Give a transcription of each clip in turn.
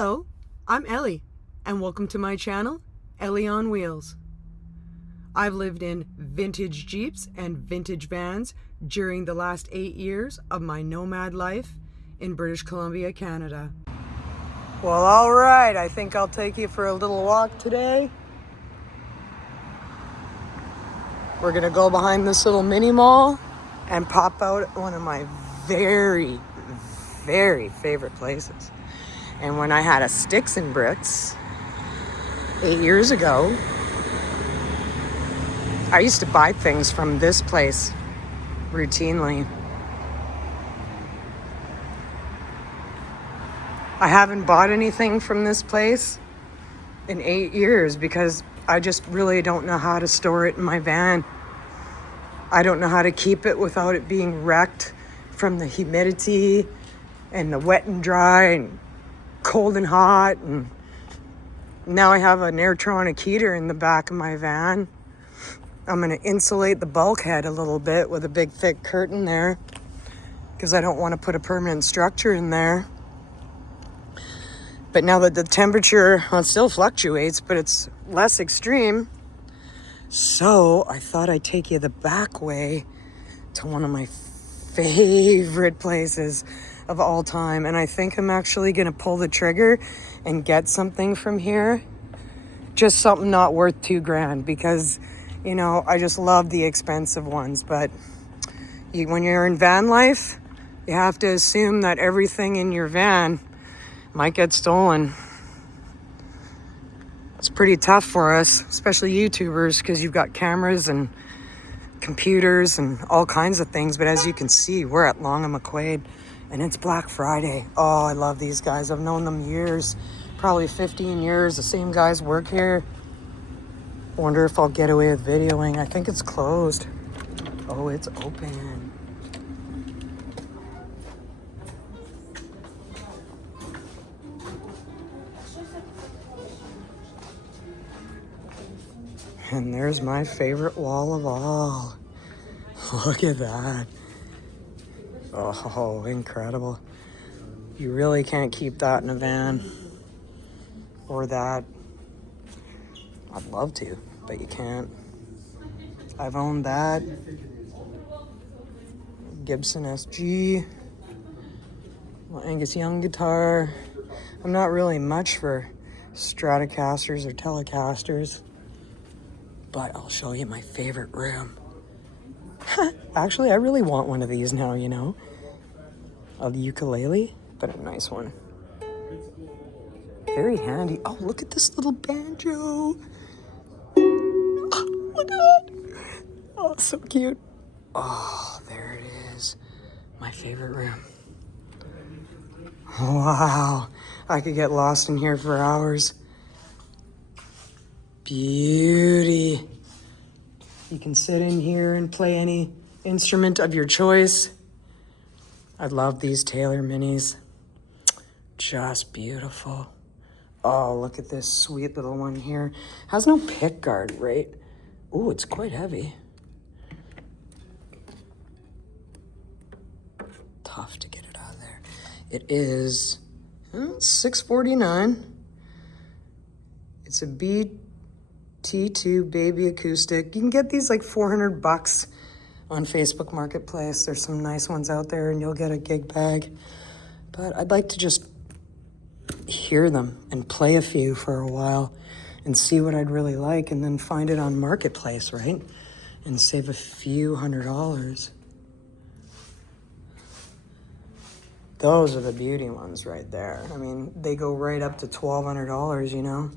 Hello, I'm Ellie, and welcome to my channel, Ellie on Wheels. I've lived in vintage Jeeps and vintage vans during the last 8 years of my nomad life in British Columbia, Canada. Well, all right, I think I'll take you for a little walk today. We're gonna go behind this little mini mall and pop out one of my very, very favorite places. And when I had a Sticks and Bricks 8 years ago, I used to buy things from this place routinely. I haven't bought anything from this place in 8 years because I just really don't know how to store it in my van. I don't know how to keep it without it being wrecked from the humidity and the wet and dry and cold and hot. And now I have an Airtronic heater in the back of my van. I'm going to insulate the bulkhead a little bit with a big thick curtain there because I don't want to put a permanent structure in there. But now that the temperature, well, it still fluctuates, but it's less extreme. So I thought I'd take you the back way to one of my favorite places of all time. And I think I'm actually going to pull the trigger and get something from here. Just something not worth $2,000 because, you know, I just love the expensive ones. But when you're in van life, you have to assume that everything in your van might get stolen. It's pretty tough for us, especially YouTubers, because you've got cameras and computers and all kinds of things. But as you can see, we're at Long and McQuaid and it's Black Friday. Oh, I love these guys. I've known them years, probably 15 years. The same guys work here. Wonder if I'll get away with videoing. I think it's closed. Oh, it's open. And there's my favorite wall of all. Look at that. Oh, incredible. You really can't keep that in a van. Or that. I'd love to, but you can't. I've owned that. Gibson SG. Angus Young guitar. I'm not really much for Stratocasters or Telecasters. But I'll show you my favorite room. Actually, I really want one of these now, you know. A ukulele, but a nice one. Very handy. Oh, look at this little banjo. Oh, look at that. Oh, so cute. Oh, there it is. My favorite room. Wow. I could get lost in here for hours. Beauty. You can sit in here and play any instrument of your choice. I love these Taylor minis. Just beautiful. Oh, look at this sweet little one here. Has no pick guard, right? Ooh, it's quite heavy. Tough to get it out of there. It is $649. It's a BT2 baby acoustic. You can get these like $400 on Facebook Marketplace. There's some nice ones out there and you'll get a gig bag. But I'd like to just hear them and play a few for a while and see what I'd really like and then find it on Marketplace, right? And save a few $100s. Those are the beauty ones right there. I mean, they go right up to $1,200, you know?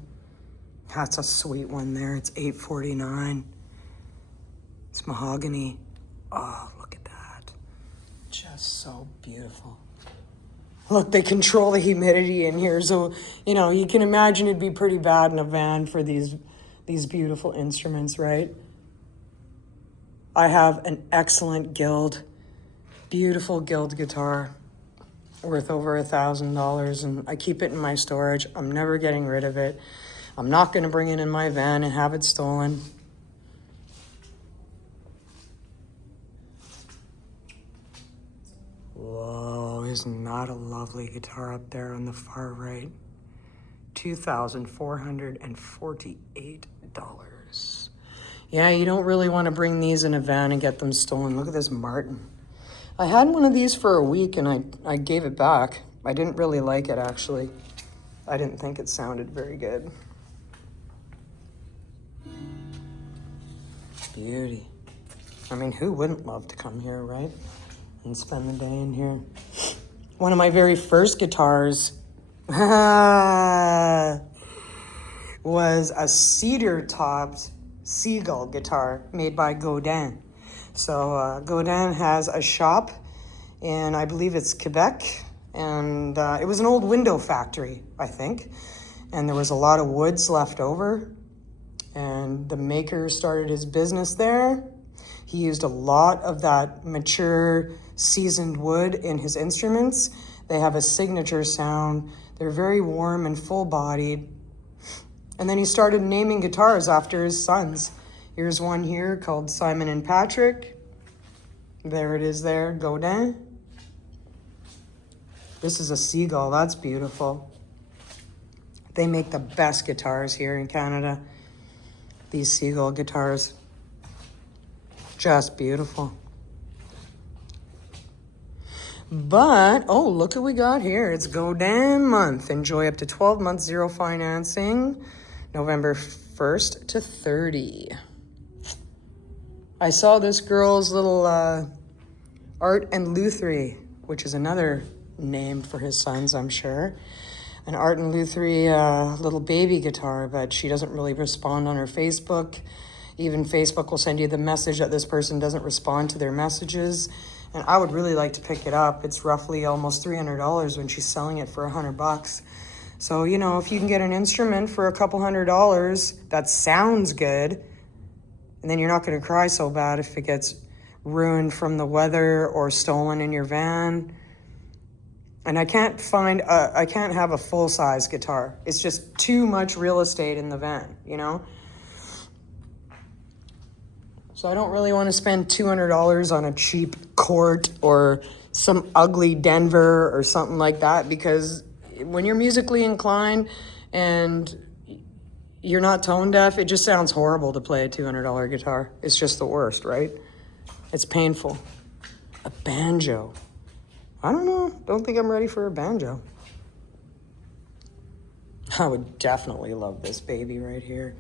That's a sweet one there. It's $849. It's mahogany. Oh, look at that. Just so beautiful. Look, they control the humidity in here. So, you know, you can imagine it'd be pretty bad in a van for these beautiful instruments, right? I have an excellent beautiful Guild guitar worth over $1,000 and I keep it in my storage. I'm never getting rid of it. I'm not going to bring it in my van and have it stolen. Whoa, isn't that a lovely guitar up there on the far right? $2,448. Yeah, you don't really want to bring these in a van and get them stolen. Look at this Martin. I had one of these for a week and I gave it back. I didn't really like it, actually. I didn't think it sounded very good. Beauty. I mean, who wouldn't love to come here, right? And spend the day in here. One of my very first guitars was a cedar-topped Seagull guitar made by Godin. So Godin has a shop in, I believe it's Quebec, and it was an old window factory, I think, and there was a lot of woods left over, and the maker started his business there. He used a lot of that mature, seasoned wood in his instruments. They have a signature sound. They're very warm and full-bodied. And then he started naming guitars after his sons. Here's one here called Simon and Patrick. There it is there, Godin. This is a Seagull, that's beautiful. They make the best guitars here in Canada. These Seagull guitars, just beautiful. But, oh, look what we got here. It's Godin month. Enjoy up to 12 months, zero financing. November 1st to 30. I saw this girl's little Art and Lutherie, which is another name for his sons, I'm sure. An Art and Lutherie little baby guitar, but she doesn't really respond on her Facebook. Even Facebook will send you the message that this person doesn't respond to their messages. And I would really like to pick it up. It's roughly almost $300 when she's selling it for $100. So, you know, if you can get an instrument for a couple $100 that sounds good, and then you're not going to cry so bad if it gets ruined from the weather or stolen in your van. And I can't have a full-size guitar. It's just too much real estate in the van, you know? So I don't really want to spend $200 on a cheap Court or some ugly Denver or something like that, because when you're musically inclined and you're not tone deaf, it just sounds horrible to play a $200 guitar. It's just the worst, right? It's painful. A banjo. I don't know. Don't think I'm ready for a banjo. I would definitely love this baby right here.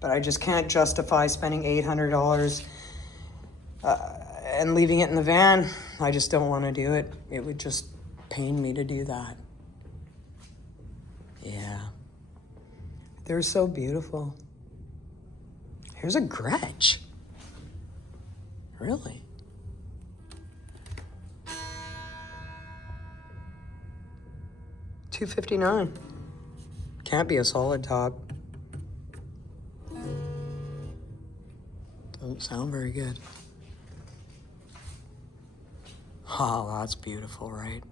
But I just can't justify spending $800 and leaving it in the van. I just don't want to do it. It would just pain me to do that. Yeah. They're so beautiful. Here's a Gretsch. Really? $259. Can't be a solid top. Doesn't sound very good. Oh, that's beautiful, right?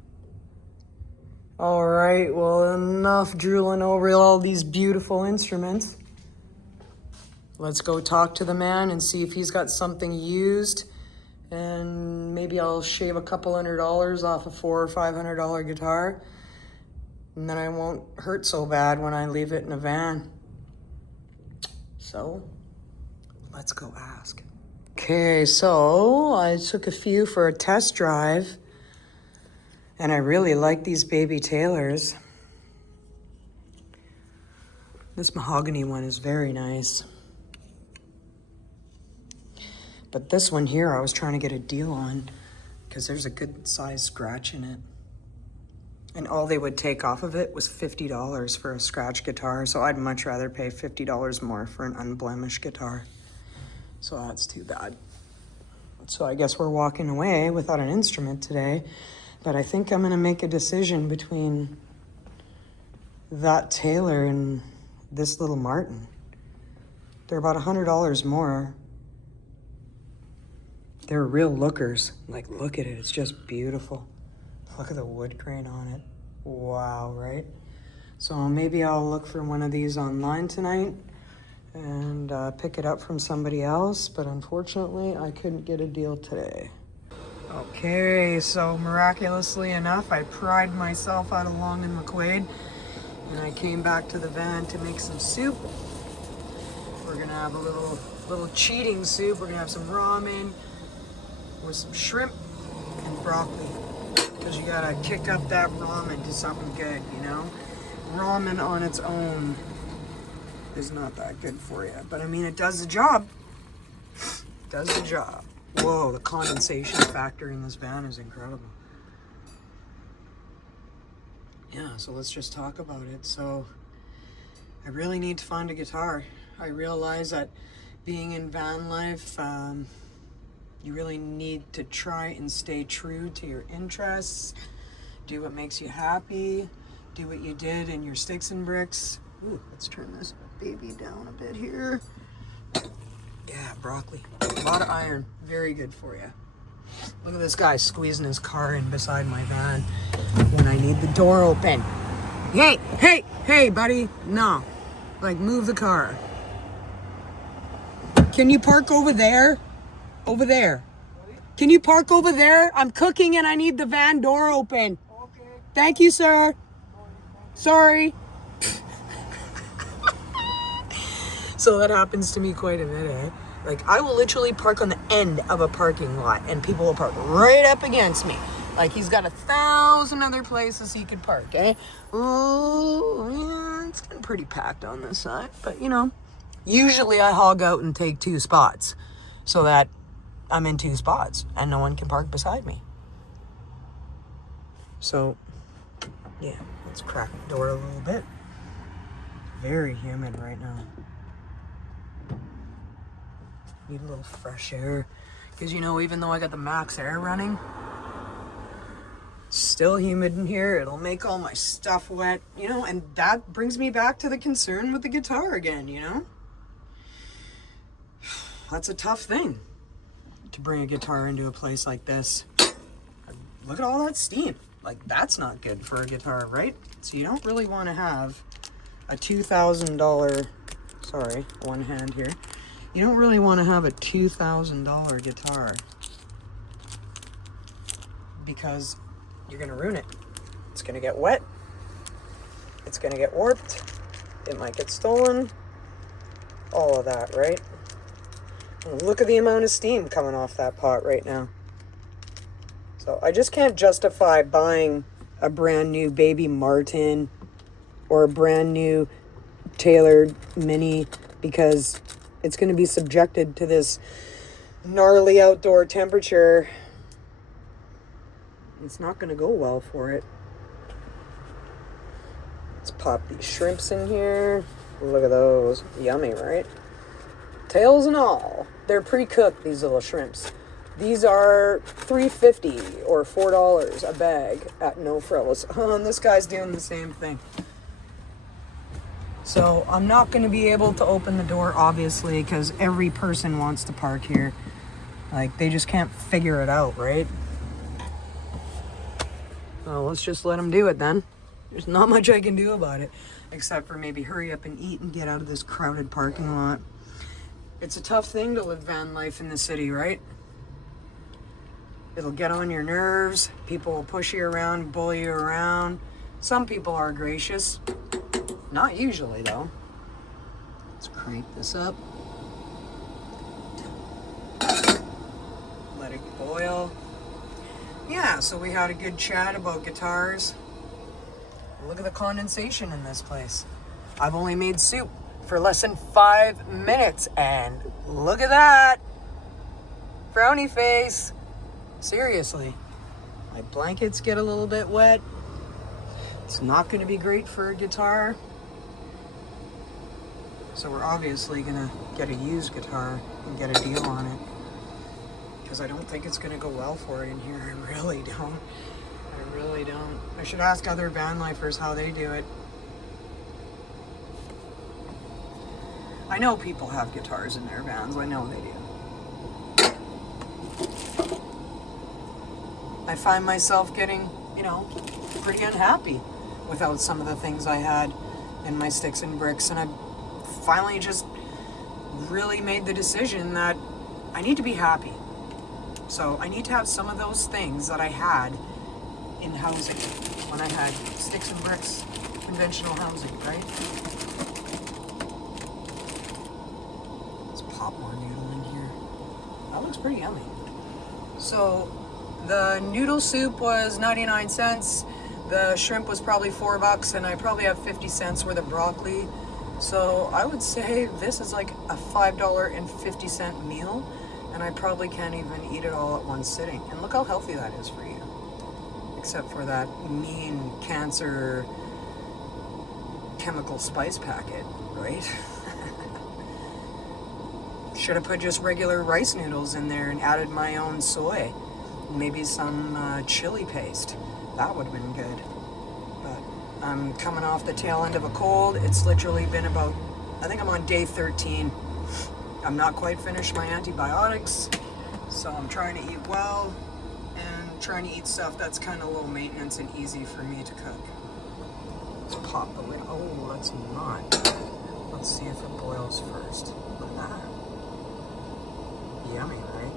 All right, well, enough drooling over all these beautiful instruments. Let's go talk to the man and see if he's got something used, and maybe I'll shave a couple $100 off a $400 or $500 guitar, and then I won't hurt so bad when I leave it in a van. So, let's go ask. Okay, so I took a few for a test drive, and I really like these baby Taylors. This mahogany one is very nice. But this one here, I was trying to get a deal on because there's a good size scratch in it. And all they would take off of it was $50 for a scratch guitar. So I'd much rather pay $50 more for an unblemished guitar. So that's too bad. So I guess we're walking away without an instrument today. But I think I'm gonna make a decision between that Taylor and this little Martin. They're about $100 more. They're real lookers. Like, look at it, it's just beautiful. Look at the wood grain on it. Wow, right? So maybe I'll look for one of these online tonight and pick it up from somebody else, but unfortunately I couldn't get a deal today. Okay, so miraculously enough, I pried myself out of Long and McQuaid and I came back to the van to make some soup. We're gonna have a little cheating soup. We're gonna have some ramen with some shrimp and broccoli, because you gotta kick up that ramen to something good, you know? Ramen on its own is not that good for you, but I mean, it does the job. It does the job. Whoa, the condensation factor in this van is incredible. Yeah, so let's just talk about it. So I really need to find a guitar. I realize that being in van life, you really need to try and stay true to your interests, do what makes you happy, do what you did in your sticks and bricks. Ooh, let's turn this baby down a bit here. Yeah, broccoli, a lot of iron, very good for you. Look at this guy squeezing his car in beside my van when I need the door open. Hey, buddy, no, like move the car. Can you park over there? Over there. Can you park over there? I'm cooking and I need the van door open. Okay. Thank you, sir. Sorry. So that happens to me quite a bit, eh? Like, I will literally park on the end of a parking lot and people will park right up against me. Like, he's got 1,000 other places he could park, eh? Oh, yeah, it's been pretty packed on this side. But, you know, usually I hog out and take 2 spots so that I'm in 2 spots and no one can park beside me. So, yeah, let's crack the door a little bit. Very humid right now. Need a little fresh air. Because, you know, even though I got the max air running, it's still humid in here. It'll make all my stuff wet, you know, and that brings me back to the concern with the guitar again, you know? That's a tough thing, to bring a guitar into a place like this. Look at all that steam. Like, that's not good for a guitar, right? So you don't really want to have a $2,000, sorry, one hand here. You don't really want to have a $2,000 guitar because you're going to ruin it. It's going to get wet. It's going to get warped. It might get stolen. All of that, right? And look at the amount of steam coming off that pot right now. So I just can't justify buying a brand new Baby Martin or a brand new tailored Mini because it's going to be subjected to this gnarly outdoor temperature. It's not going to go well for it. Let's pop these shrimps in here. Look at those. Yummy, right? Tails and all. They're pre-cooked, these little shrimps. These are $3.50 or $4 a bag at No Frills. And this guy's doing the same thing. So I'm not going to be able to open the door, obviously, because every person wants to park here. Like, they just can't figure it out, right? Well, let's just let them do it then. There's not much I can do about it, except for maybe hurry up and eat and get out of this crowded parking lot. It's a tough thing to live van life in the city, right? It'll get on your nerves. People will push you around, bully you around. Some people are gracious. Not usually, though. Let's crank this up. Let it boil. Yeah, so we had a good chat about guitars. Look at the condensation in this place. I've only made soup for less than 5 minutes, and look at that. Frowny face. Seriously. My blankets get a little bit wet. It's not going to be great for a guitar. So we're obviously going to get a used guitar and get a deal on it. Because I don't think it's going to go well for it in here. I really don't. I really don't. I should ask other van lifers how they do it. I know people have guitars in their vans. I know they do. I find myself getting, you know, pretty unhappy without some of the things I had in my sticks and bricks. And I finally just really made the decision that I need to be happy. So I need to have some of those things that I had in housing when I had sticks and bricks conventional housing, right? Let's pop more noodle in here. That looks pretty yummy. So the noodle soup was 99 cents. The shrimp was probably $4, and I probably have 50 cents worth of broccoli. So I would say this is like a $5.50 meal, and I probably can't even eat it all at one sitting. And look how healthy that is for you. Except for that mean cancer chemical spice packet, right? Should have put just regular rice noodles in there and added my own soy. Maybe some chili paste. That would have been good. But I'm coming off the tail end of a cold. It's literally been about, I think I'm on day 13. I'm not quite finished my antibiotics, so I'm trying to eat well and trying to eat stuff that's kind of low maintenance and easy for me to cook. Let's pop the lid. Oh, let's not. Let's see if it boils first. Look at that. Yummy, right?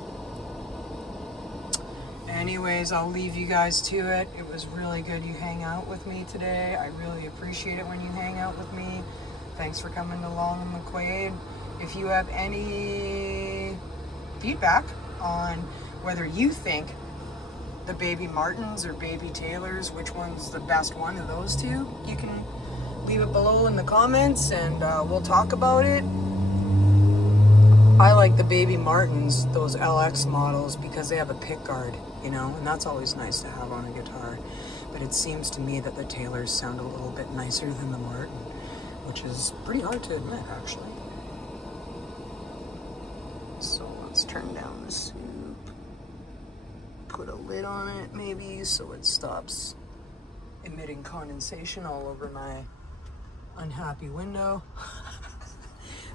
Anyways, I'll leave you guys to it. It was really good you hang out with me today. I really appreciate it when you hang out with me. Thanks for coming along, McQuaid. If you have any feedback on whether you think the baby Martins or baby Taylors, which one's the best one of those two, you can leave it below in the comments and we'll talk about it. I like the baby Martins, those LX models, because they have a pick guard, you know, and that's always nice to have on a guitar. But it seems to me that the Taylors sound a little bit nicer than the Martin, which is pretty hard to admit, actually. So let's turn down the soup. Put a lid on it, maybe, so it stops emitting condensation all over my unhappy window.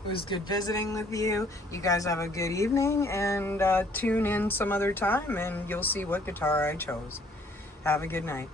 It was good visiting with you. You guys have a good evening, and tune in some other time and you'll see what guitar I chose. Have a good night.